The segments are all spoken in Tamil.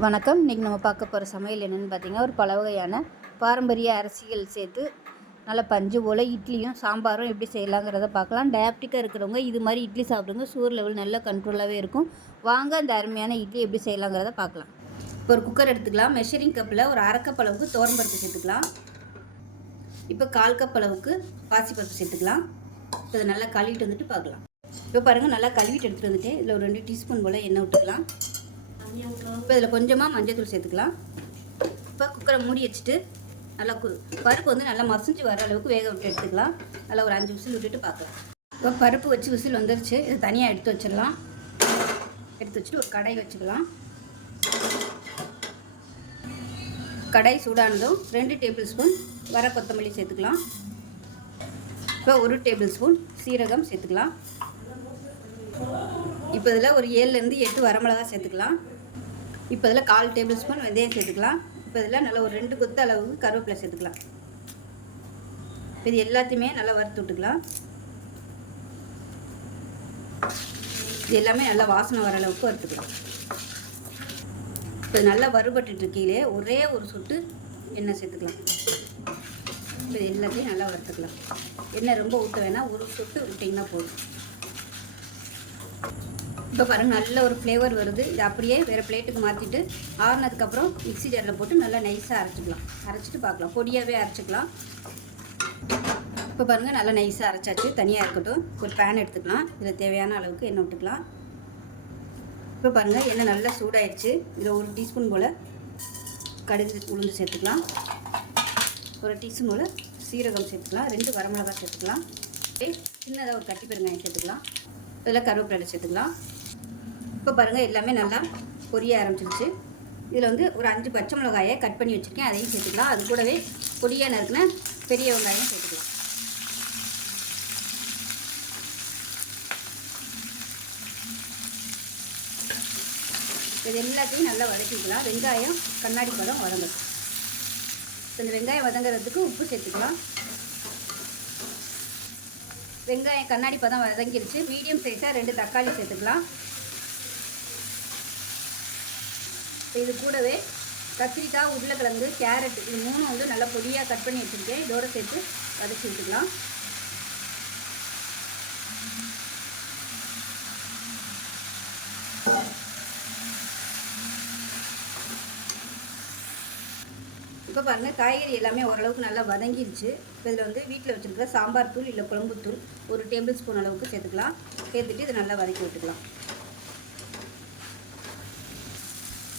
வணக்கம். இன்றைக்கி நம்ம பார்க்க போகிற சமையல் என்னென்னு பார்த்தீங்கன்னா, ஒரு பல வகையான பாரம்பரிய அரிசிகள் சேர்த்து நல்லா பஞ்சு போல் இட்லியும் சாம்பாரும் எப்படி செய்யலாங்கிறத பார்க்கலாம். டயபெட்டிக்காக இருக்கிறவங்க இது மாதிரி இட்லி சாப்பிடுங்க, சுகர் லெவல் நல்லா கண்ட்ரோலாகவே இருக்கும். வாங்க அந்த அருமையான இட்லி எப்படி செய்யலாங்கிறத பார்க்கலாம். இப்போ ஒரு குக்கர் எடுத்துக்கலாம். மெஷரிங் கப்பில் ஒரு அரை கப் அளவுக்கு துவரம்பருப்பு சேர்த்துக்கலாம். இப்போ 1/4 கப் அளவுக்கு பாசிப்பருப்பு சேர்த்துக்கலாம். இப்போ இதை நல்லா கழுவிட்டு வந்துட்டு பார்க்கலாம். இப்போ பாருங்கள், நல்லா கழுவிட்டு எடுத்துகிட்டு வந்துட்டு இதில் ஒரு 2 டீஸ்பூன் போல் எண்ணெய் விட்டுக்கலாம். இப்போ இதில் கொஞ்சமாக மஞ்சள் சேர்த்துக்கலாம். இப்போ குக்கரை மூடி வச்சுட்டு நல்லா பருப்பு வந்து நல்லா மசிஞ்சு வர அளவுக்கு வேக விட்டு எடுத்துக்கலாம். நல்லா ஒரு 5 விசில் விட்டுட்டு பார்க்கலாம். இப்போ பருப்பு வச்சு விசில் வந்துருச்சு. இது தனியாக எடுத்து வச்சிடலாம். எடுத்து வச்சுட்டு ஒரு கடாய் வச்சுக்கலாம். கடாய் சூடானதும் 2 டேபிள் ஸ்பூன் வர கொத்தமல்லி சேர்த்துக்கலாம். இப்போ 1 டேபிள் ஸ்பூன் சீரகம் சேர்த்துக்கலாம். இப்போ இதில் ஒரு 7லேருந்து 8 வரமிளகா சேர்த்துக்கலாம். இப்போ இதில் 1/4 டேபிள் ஸ்பூன் வெந்தயம் சேர்த்துக்கலாம். இப்போ இதில் நல்லா ஒரு 2 கொத்து அளவுக்கு கருவேப்பிலை சேர்த்துக்கலாம். இது எல்லாத்தையுமே நல்லா வறுத்து விட்டுக்கலாம். இது எல்லாமே நல்லா வாசனை வர அளவுக்கு வறுத்துக்கலாம். இப்போ நல்லா வறுபட்டு கீழே ஒரே ஒரு சொட்டு எண்ணெய் சேர்த்துக்கலாம். இப்போ இது எல்லாத்தையும் நல்லா வறுத்துக்கலாம். எண்ணெய் ரொம்ப ஊற்ற வேணாம், ஒரு சொட்டு விட்டிங்கன்னா போதும். இப்போ பாருங்கள், நல்ல ஒரு ஃப்ளேவர் வருது. இது அப்படியே வேறு பிளேட்டுக்கு மாற்றிட்டு ஆறுனதுக்கப்புறம் மிக்ஸி ஜாரில் போட்டு நல்லா நைஸாக அரைச்சிக்கலாம். அரைச்சிட்டு பார்க்கலாம். பொடியாகவே அரைச்சிக்கலாம். இப்போ பாருங்கள், நல்லா நைஸாக அரைச்சாச்சு. தனியாக இருக்கட்டும். ஒரு பேன் எடுத்துக்கலாம். இதில் தேவையான அளவுக்கு எண்ணெய் விட்டுக்கலாம். இப்போ பாருங்கள், எண்ணெய் நல்லா சூடாயிடுச்சு. இதில் 1 டீஸ்பூன் போல் கடுகு உளுந்து சேர்த்துக்கலாம். 1 டீஸ்பூன் போல் சீரகம் சேர்த்துக்கலாம். 2 வரமிளகாய் சேர்த்துக்கலாம். சின்னதாக ஒரு கட்டி பெருங்காயம் சேர்த்துக்கலாம். இதில் கருவேப்பிலை சேர்த்துக்கலாம். இப்போ பாருங்கள், எல்லாமே நல்லா பொரிய ஆரம்பிச்சிருச்சு. இதில் வந்து ஒரு 5 பச்சை மிளகாயை கட் பண்ணி வச்சுருக்கேன், அதையும் சேர்த்துக்கலாம். அது கூடவே பொடியாக நறுக்குன பெரிய வெங்காயம் சேர்த்துக்கலாம். இது எல்லாத்தையும் நல்லா வதக்கிக்கலாம். வெங்காயம் கண்ணாடி பதம் வதங்கணும். இந்த வெங்காயம் வதங்கிறதுக்கு உப்பு சேர்த்துக்கலாம். வெங்காயம் கண்ணாடி பதம் வதங்கிருச்சு. மீடியம் சைஸாக 2 தக்காளி சேர்த்துக்கலாம். இது கூடவே கத்திரிக்காய், உருளைக்கிழங்கு, கேரட் இது 3 வந்து நல்லா பொடியாக கட் பண்ணி வச்சுருக்கேன். இதோடு சேர்த்து வதக்கி விட்டுக்கலாம். இப்போ பாருங்கள், காய்கறி எல்லாமே ஓரளவுக்கு நல்லா வதங்கிடுச்சு. இப்போ இதில் வந்து வீட்டில் வச்சுருக்கிற சாம்பார் தூள் இல்லை குழம்புத்தூள் 1 டேபிள் ஸ்பூன் அளவுக்கு சேர்த்துக்கலாம். சேர்த்துட்டு இதை நல்லா வதக்கி விட்டுக்கலாம்.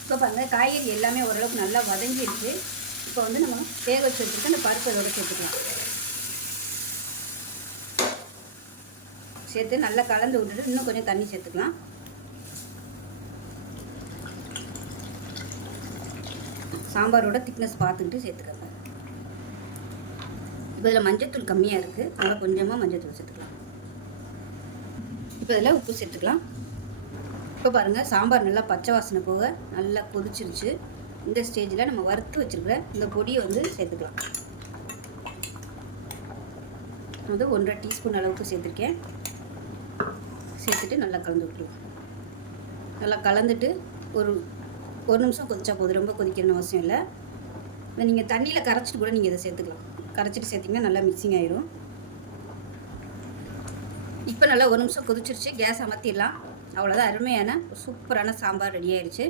இப்போ பாருங்கள், காய்கறி எல்லாமே ஓரளவுக்கு நல்லா வதங்கிடுச்சு. இப்போ வந்து நம்ம வேக வச்சு வச்சுருக்க அந்த பருப்பு அதோட சேர்த்துக்கலாம். சேர்த்து நல்லா கலந்து விட்டுட்டு இன்னும் கொஞ்சம் தண்ணி சேர்த்துக்கலாம். சாம்பாரோட திக்னஸ் பார்த்துக்கிட்டு சேர்த்துக்கோங்க. இப்போ இதில் மஞ்சத்தூள் கம்மியாக இருக்குது, அதனால் கொஞ்சமாக மஞ்சத்தூள் சேர்த்துக்கலாம். இப்போ இதில் உப்பு சேர்த்துக்கலாம். இப்போ பாருங்கள், சாம்பார் நல்லா பச்சை வாசனை போக நல்லா கொதிச்சிருச்சு. இந்த ஸ்டேஜில் நம்ம வறுத்து வச்சுருக்கிற இந்த பொடியை வந்து சேர்த்துக்கலாம். அது 1/2 டீஸ்பூன் அளவுக்கு சேர்த்துருக்கேன். சேர்த்துட்டு நல்லா கலந்து விட்டுருவோம். நல்லா கலந்துட்டு ஒரு நிமிஷம் கொதிச்சா போதும். ரொம்ப கொதிக்கணும்னு அவசியம் இல்லை. நீங்கள் தண்ணியில் கரைச்சிட்டு கூட நீங்கள் இதை சேர்த்துக்கலாம். கரைச்சிட்டு சேர்த்திங்கன்னா நல்லா மிக்சிங் ஆயிரும். இப்போ நல்லா 1 நிமிஷம் கொதிச்சிருச்சு. கேஸ் அமர்த்திடலாம். அவ்வளோதான், அருமையான சூப்பரான சாம்பார் ரெடி ஆயிடுச்சு.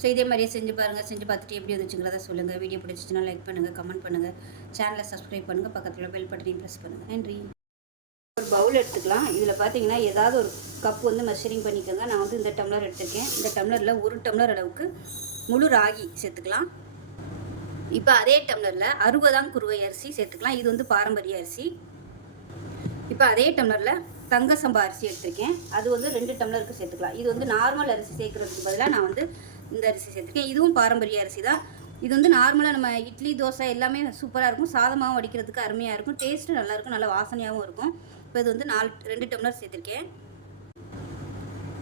ஸோ இதே மாதிரியே செஞ்சு பாருங்கள். செஞ்சு பார்த்துட்டு எப்படி வந்துச்சுங்கிறத சொல்லுங்கள். வீடியோ பிடிச்சிச்சுன்னா லைக் பண்ணுங்கள், கமெண்ட் பண்ணுங்கள், சேனலை சப்ஸ்கிரைப் பண்ணுங்கள், பக்கத்தில் பெல் பட்டனையும் ப்ரெஸ் பண்ணுங்கள். நன்றி. ஒரு பவுல் எடுத்துக்கலாம். இதில் பார்த்தீங்கன்னா ஏதாவது ஒரு கப் வந்து மெஷரிங் பண்ணிக்கோங்க. நான் வந்து இந்த டம்ளர் எடுத்திருக்கேன். இந்த டம்ளரில் 1 டம்ளர் அளவுக்கு முழு ராகி சேர்த்துக்கலாம். இப்போ அதே டம்ளரில் 60 குருவை அரிசி சேர்த்துக்கலாம். இது வந்து பாரம்பரிய அரிசி. இப்போ அதே டம்ளரில் தங்க சம்பா அரிசி எடுத்திருக்கேன். அது வந்து 2 டம்ளருக்கு சேர்த்துக்கலாம். இது வந்து நார்மல் அரிசி சேர்க்குறதுக்கு பதிலாக நான் வந்து இந்த அரிசி சேர்த்துருக்கேன். இதுவும் பாரம்பரிய அரிசி தான். இது வந்து நார்மலாக நம்ம இட்லி, தோசை எல்லாமே சூப்பராக இருக்கும். சாதமாகவும் வடிக்கிறதுக்கு அருமையாக இருக்கும். டேஸ்ட்டு நல்லாயிருக்கும், நல்லா வாசனையாகவும் இருக்கும். இப்போ இது வந்து 2 டம்ளர் சேர்த்துருக்கேன்.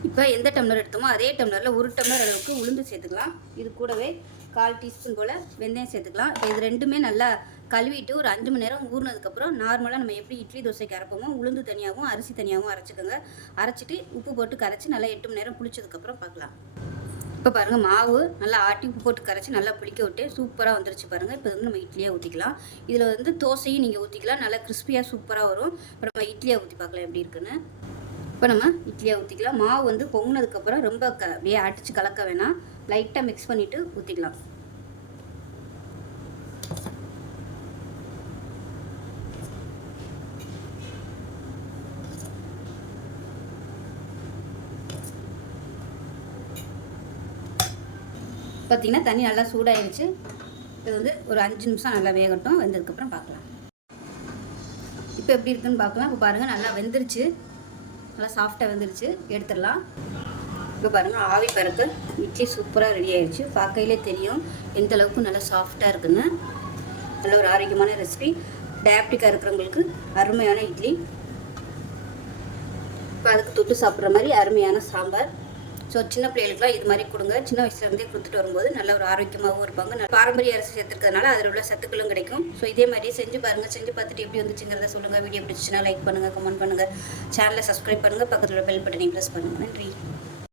இப்போ எந்த டம்ளர் எடுத்தோமோ அதே டம்ளரில் 1 டம்ளர் அளவுக்கு உளுந்து சேர்த்துக்கலாம். இது கூடவே 1/4 டீஸ்பூன் போல் வெந்தயம் சேர்த்துக்கலாம். இப்போ இது ரெண்டுமே நல்லா கழுவிட்டு ஒரு 5 மணி நேரம் ஊறினதுக்கப்புறம் நார்மலாக நம்ம எப்படி இட்லி தோசைக்கு அரைப்போமோ உளுந்து தனியாகவும் அரிசி தனியாகவும் அரைச்சிக்கோங்க. அரைச்சிட்டு உப்பு போட்டு கரைச்சி நல்லா 8 மணி நேரம் புளிச்சதுக்கப்புறம் பார்க்கலாம். இப்போ பாருங்கள் மாவு நல்லா ஆட்டி உப்பு போட்டு கரைச்சி நல்லா புளிக்க விட்டு சூப்பராக வந்துருச்சு பாருங்கள். இப்போ வந்து நம்ம இட்லியாக ஊற்றிக்கலாம். இதில் வந்து தோசையும் நீங்கள் ஊற்றிக்கலாம், நல்லா கிறிஸ்பியாக சூப்பராக வரும். இப்போ நம்ம இட்லியாக ஊற்றி பார்க்கலாம் எப்படி இருக்குன்னு. இப்போ நம்ம இட்லியாக ஊற்றிக்கலாம். மாவு வந்து பொங்கினதுக்கப்புறம் ரொம்ப அப்படியே அடித்து கலக்க வேணாம், லைட்டாக மிக்ஸ் பண்ணிவிட்டு ஊற்றிக்கலாம். பார்த்திங்கன்னா தண்ணி நல்லா சூடாகிடுச்சு. இது வந்து ஒரு 5 நிமிஷம் நல்லா வேகட்டும். வெந்ததுக்கப்புறம் பார்க்கலாம். இப்போ எப்படி இருக்குன்னு பார்க்கலாம். இப்போ பாருங்கள் நல்லா வெந்துருச்சு, நல்லா சாஃப்டாக வெந்துருச்சு. எடுத்துடலாம். இப்போ பாருங்கள் ஆவி பறக்க இட்லி சூப்பராக ரெடி ஆகிடுச்சு. பார்க்கையிலே தெரியும் எந்த அளவுக்கு நல்லா சாஃப்டாக இருக்குன்னு. நல்ல ஒரு ஆரோக்கியமான ரெசிபி, டயபெட்டிக்காக இருக்கிறவங்களுக்கு அருமையான இட்லி. இப்போ அதுக்கு தொட்டு சாப்பிட்ற மாதிரி அருமையான சாம்பார். ஸோ சின்ன பிள்ளைகளுக்குலாம் இது மாதிரி கொடுங்க. சின்ன வயசுலேருந்தே கொடுத்துட்டு வரும்போது நல்ல ஒரு ஆரோக்கியமாகவும் இருப்பாங்க. பாரம்பரிய அரிசி சேர்த்துக்கிறதுனால அதில் உள்ள சத்துக்களும் கிடைக்கும். ஸோ இதே மாதிரி செஞ்சு பாருங்கள். செஞ்சு பார்த்துட்டு எப்படி வந்துச்சுங்கிறத சொல்லுங்கள். வீடியோ பிடிச்சிச்சுன்னா லைக் பண்ணுங்கள், கமெண்ட் பண்ணுங்கள், சேனலை சப்ஸ்கிரைப் பண்ணுங்கள், பக்கத்தில் உள்ள பெல் பட்டனையும் ப்ரெஸ் பண்ணுங்கள். நன்றி.